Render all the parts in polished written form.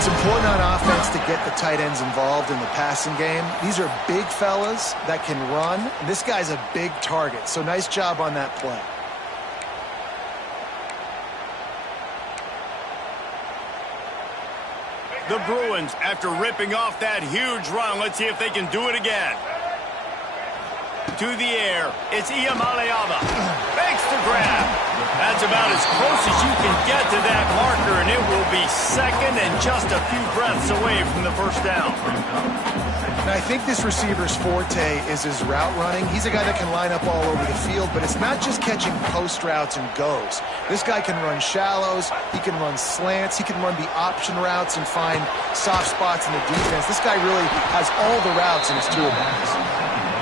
It's important on offense to get the tight ends involved in the passing game. These are big fellas that can run. And this guy's a big target, so nice job on that play. The Bruins, after ripping off that huge run, let's see if they can do it again. To the air, it's Iamaleava. Makes the grab. That's about as close as you can get to that marker, and it will be second and just a few breaths away from the first down. And I think this receiver's forte is his route running. He's a guy that can line up all over the field, but it's not just catching post routes and goes. This guy can run shallows, he can run slants, he can run the option routes and find soft spots in the defense. This guy really has all the routes in his toolbox.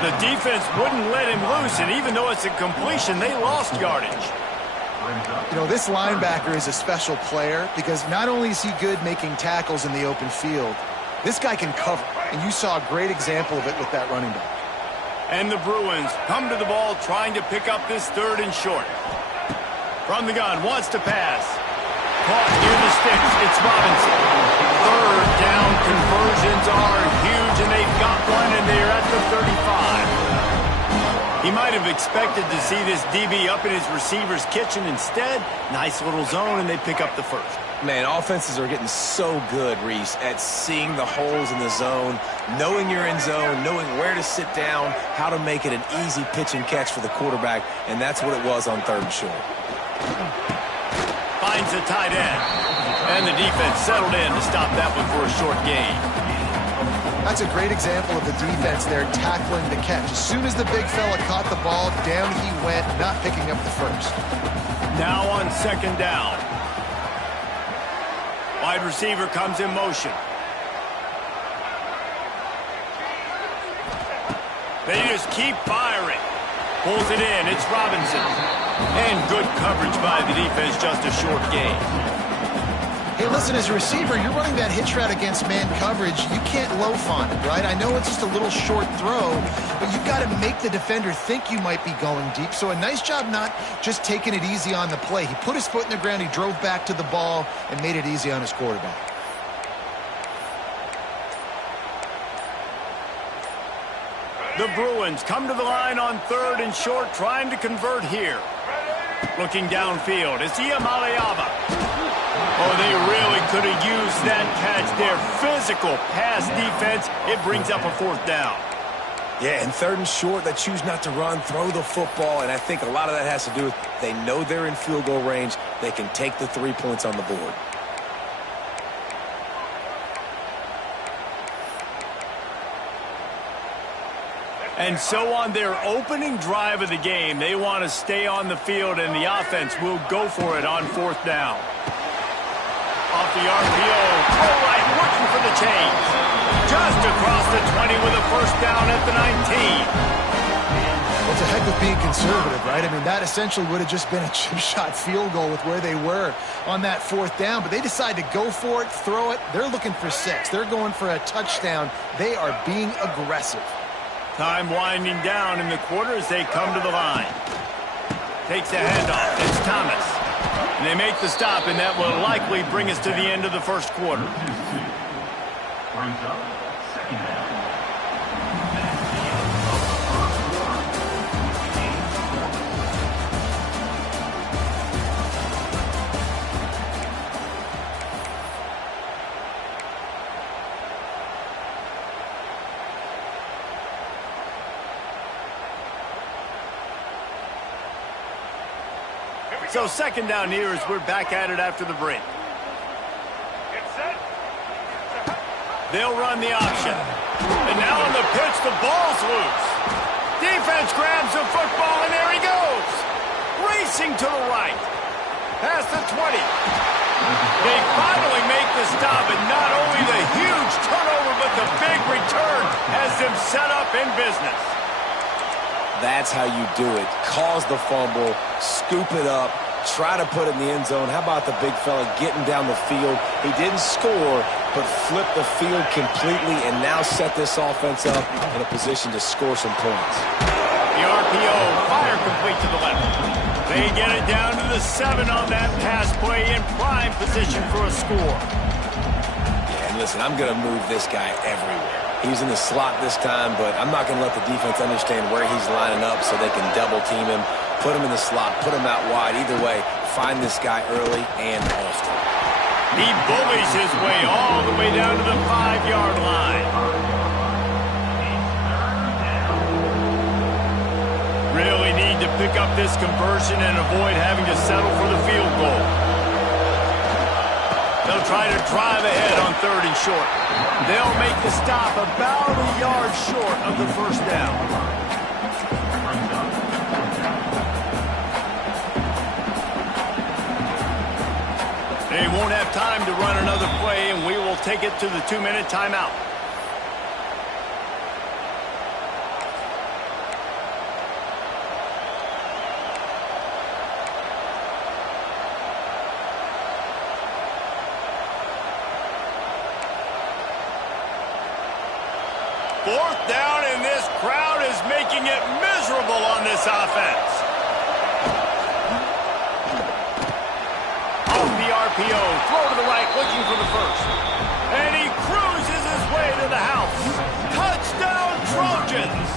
The defense wouldn't let him loose, and even though it's a completion, they lost yardage. You know, this linebacker is a special player because not only is he good making tackles in the open field, this guy can cover, and you saw a great example of it with that running back. And the Bruins come to the ball trying to pick up this third and short. From the gun, wants to pass. Caught near the sticks, it's Robinson. Third down conversions are huge, and they've got one, and they're at the 35. He might have expected to see this DB up in his receiver's kitchen. Instead, nice little zone, and they pick up the first. Man, offenses are getting so good, Reese, at seeing the holes in the zone, knowing you're in zone, knowing where to sit down, how to make it an easy pitch and catch for the quarterback, and that's what it was on third and short. Finds a tight end, and the defense settled in to stop that one for a short gain. That's a great example of the defense there tackling the catch. As soon as the big fella caught the ball, down he went, not picking up the first. Now on second down. Wide receiver comes in motion. They just keep firing. Pulls it in. It's Robinson. And good coverage by the defense, just a short gain. Hey, listen, as a receiver, you're running that hitch route against man coverage. You can't loaf on it, right? I know it's just a little short throw, but you've got to make the defender think you might be going deep. So a nice job not just taking it easy on the play. He put his foot in the ground, he drove back to the ball, and made it easy on his quarterback. The Bruins come to the line on third and short, trying to convert here. Looking downfield, it's Iamaleava. Oh, they really could have used that catch there. Physical pass defense. It brings up a fourth down. Yeah, and third and short, they choose not to run, throw the football, and I think a lot of that has to do with they know they're in field goal range. They can take the 3 points on the board. And so on their opening drive of the game, they want to stay on the field, and the offense will go for it on fourth down. Off the RPO, throw right, looking for the chains. Just across the 20 with a first down at the 19. Well, it's a heck of being conservative, right? I mean, that essentially would have just been a chip shot field goal with where they were on that fourth down, but they decide to go for it, throw it. They're looking for 6. They're going for a touchdown. They are being aggressive. Time winding down in the quarter as they come to the line. Takes a handoff. It's Thomas. And they make the stop, and that will likely bring us to the end of the first quarter. So second down here as we're back at it after the break. They'll run the option. And now on the pitch, the ball's loose. Defense grabs the football, and there he goes. Racing to the right. Past the 20. They finally make the stop, and not only the huge turnover, but the big return has them set up in business. That's how you do it. Cause the fumble, scoop it up, try to put it in the end zone. How about the big fella getting down the field? He didn't score, but flipped the field completely and now set this offense up in a position to score some points. The RPO, fire complete to the left. They get it down to the 7 on that pass play in prime position for a score. listen, I'm going to move this guy everywhere. He's in the slot this time, but I'm not going to let the defense understand where he's lining up so they can double team him, put him in the slot, put him out wide. Either way, find this guy early and often. He bullies his way all the way down to the 5-yard line. Really need to pick up this conversion and avoid having to settle for the field goal. They'll try to drive ahead on 3rd and short. They'll make the stop about a yard short of the first down. They won't have time to run another play, and we will take it to the 2-minute timeout. Fourth down, and this crowd is making it miserable on this offense. Off the RPO, throw to the right, looking for the first. And he cruises his way to the house. Touchdown, Trojans!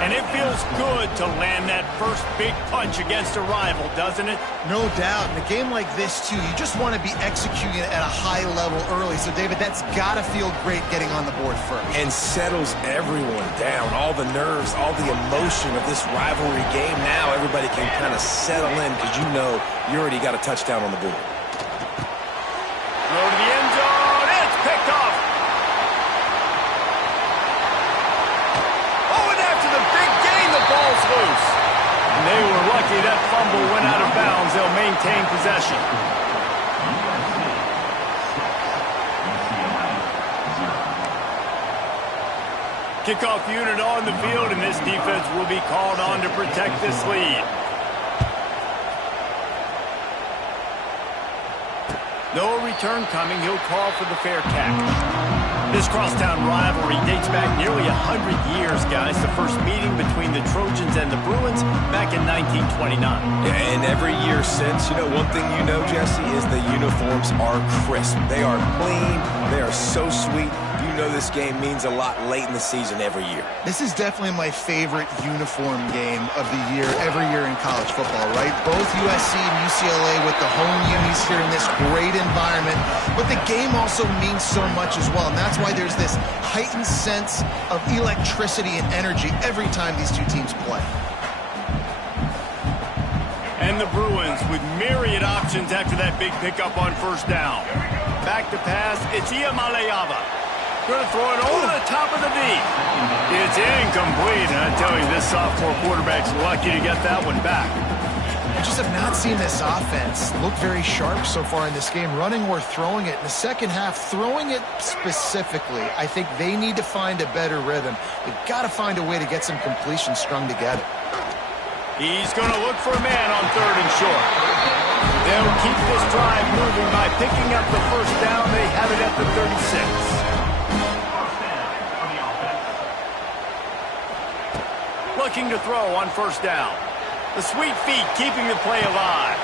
And it feels good to land that first big punch against a rival, doesn't it? No doubt. In a game like this, too, you just want to be executing at a high level early. So, David, that's got to feel great getting on the board first. And settles everyone down. All the nerves, all the emotion of this rivalry game. Now everybody can kind of settle in because you know you already got a touchdown on the board. Throw to the end zone. It's picked off. Oh, and after the big gain, the ball's loose. And they were lucky that fumble went out of bounds. They'll maintain possession. Kickoff unit on the field, and this defense will be called on to protect this lead. No return coming. He'll call for the fair catch. This crosstown rivalry dates back nearly 100 years, guys. The first meeting between the Trojans and the Bruins back in 1929. Yeah, and every year since, you know, one thing you know, Jesse, is the uniforms are crisp. They are clean. They are so sweet. You know this game means a lot late in the season every year. This is definitely my favorite uniform game of the year, every year in college football, right? Both USC and UCLA with the home unis here in this great environment. But the game also means so much as well, and that's why there's this heightened sense of electricity and energy every time these two teams play. And the Bruins with myriad options after that big pickup on first down. Back to pass, it's Iamaleava. Going to throw it over the top of the knee. It's incomplete, and I tell you, this sophomore quarterback's lucky to get that one back. I just have not seen this offense look very sharp so far in this game, running or throwing it. In the second half, throwing it specifically, I think they need to find a better rhythm. They've got to find a way to get some completions strung together. He's going to look for a man on 3rd and short. They'll keep this drive moving by picking up the first down. They have it at the 36. Looking to throw on first down. The sweet feet keeping the play alive.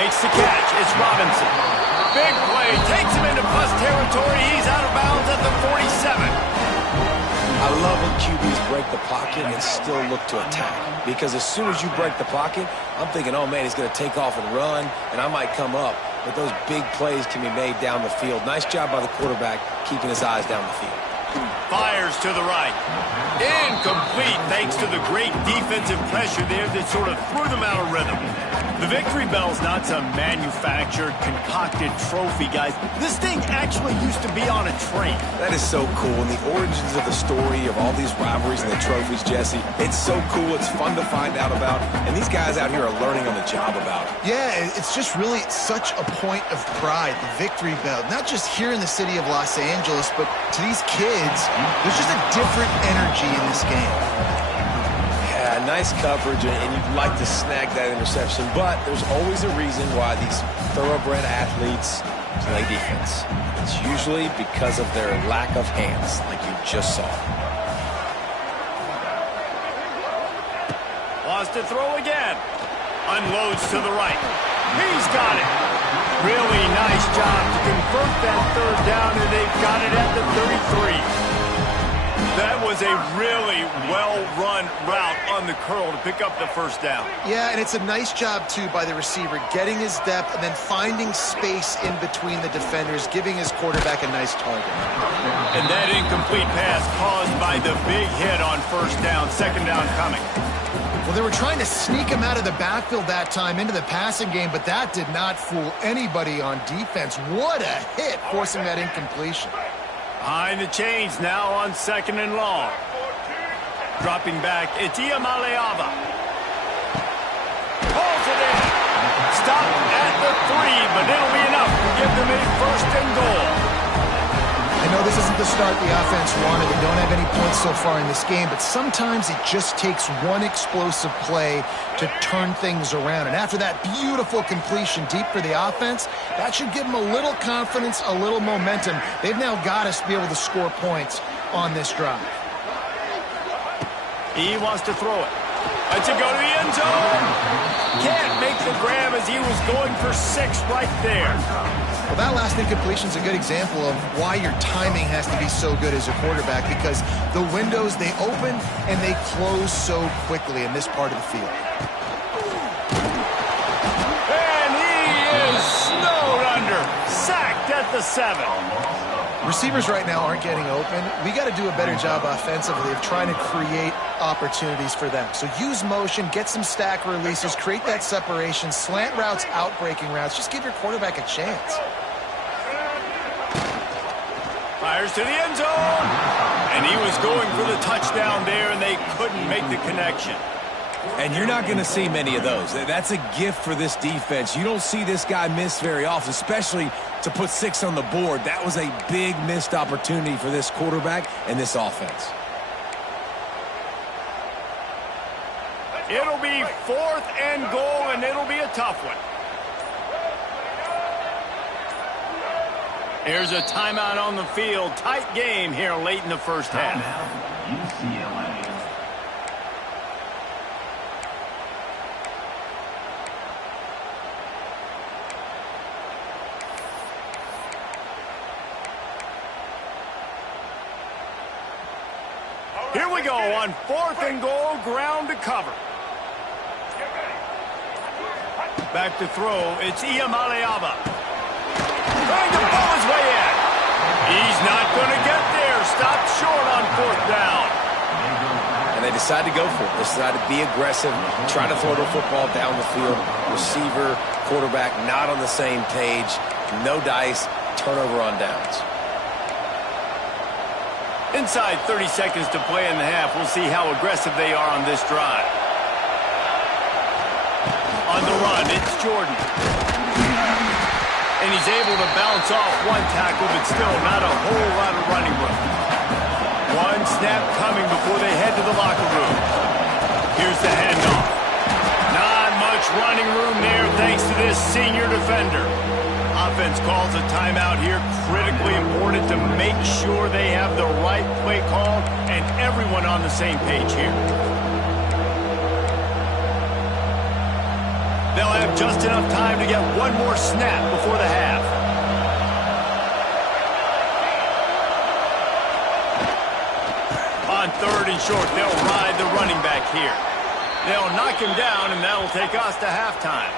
Makes the catch. It's Robinson. Big play. Takes him into plus territory. He's out of bounds at the 47. I love when QBs break the pocket and still look to attack. Because as soon as you break the pocket, I'm thinking, oh, man, he's going to take off and run, and I might come up. But those big plays can be made down the field. Nice job by the quarterback keeping his eyes down the field. Fires to the right. Incomplete thanks to the great defensive pressure there that sort of threw them out of rhythm. The victory bell's not some manufactured, concocted trophy, guys. This thing actually used to be on a train. That is so cool. And the origins of the story of all these rivalries and the trophies, Jesse, it's so cool. It's fun to find out about. And these guys out here are learning on the job about it. Yeah, it's just really such a point of pride, the victory bell. Not just here in the city of Los Angeles, but to these kids, there's just a different energy in this game. Yeah, nice coverage, and you'd like to snag that interception, but there's always a reason why these thoroughbred athletes play defense. It's usually because of their lack of hands, like you just saw. Wants to throw again. Unloads to the right. He's got it. Really nice job to convert that third down, and they've got it at the 33. That was a really well-run route on the curl to pick up the first down. Yeah, and it's a nice job, too, by the receiver, getting his depth and then finding space in between the defenders, giving his quarterback a nice target. And that incomplete pass caused by the big hit on first down, second down coming. Well, they were trying to sneak him out of the backfield that time into the passing game, but that did not fool anybody on defense. What a hit, forcing that incompletion. Behind the chains now on second and long. Dropping back, it's Iamaleava. Pulls it in. Stop at the 3, but it'll be enough to give them a first and goal. I know this isn't the start the offense wanted. They don't have any points so far in this game, but sometimes it just takes one explosive play to turn things around. And after that beautiful completion deep for the offense, that should give them a little confidence, a little momentum. They've now got us to be able to score points on this drive. He wants to throw it. Let's it go to the end zone. Can't make the grab as he was going for 6 right there. Well, that last incompletion is a good example of why your timing has to be so good as a quarterback, because the windows, they open and they close so quickly in this part of the field. And he is snowed under. Sacked at the 7. Receivers right now aren't getting open. We got to do a better job offensively of trying to create opportunities for them. So use motion, get some stack releases, create that separation, slant routes, out-breaking routes. Just give your quarterback a chance. Fires to the end zone. And he was going for the touchdown there, and they couldn't make the connection. And you're not going to see many of those. That's a gift for this defense. You don't see this guy miss very often, especially to put 6 on the board. That was a big missed opportunity for this quarterback and this offense. It'll be 4th and goal, and it'll be a tough one. Here's a timeout on the field. Tight game here late in the first half. UCLA. Here we go on 4th and goal, ground to cover. Back to throw, it's Iamaleava. Trying to pull his way in. He's not going to get there. Stopped short on 4th down. And they decide to go for it. They decide to be aggressive, try to throw the football down the field. Receiver, quarterback, not on the same page. No dice, turnover on downs. Inside 30 seconds to play in the half. We'll see how aggressive they are on this drive. On the run, it's Jordan. And he's able to bounce off one tackle, but still not a whole lot of running room. One snap coming before they head to the locker room. Here's the handoff. Not much running room there thanks to this senior defender. Offense calls a timeout here. Critically important to make sure they have the right play call and everyone on the same page here. They'll have just enough time to get one more snap before the half. On 3rd and short, they'll ride the running back here. They'll knock him down, and that'll take us to halftime.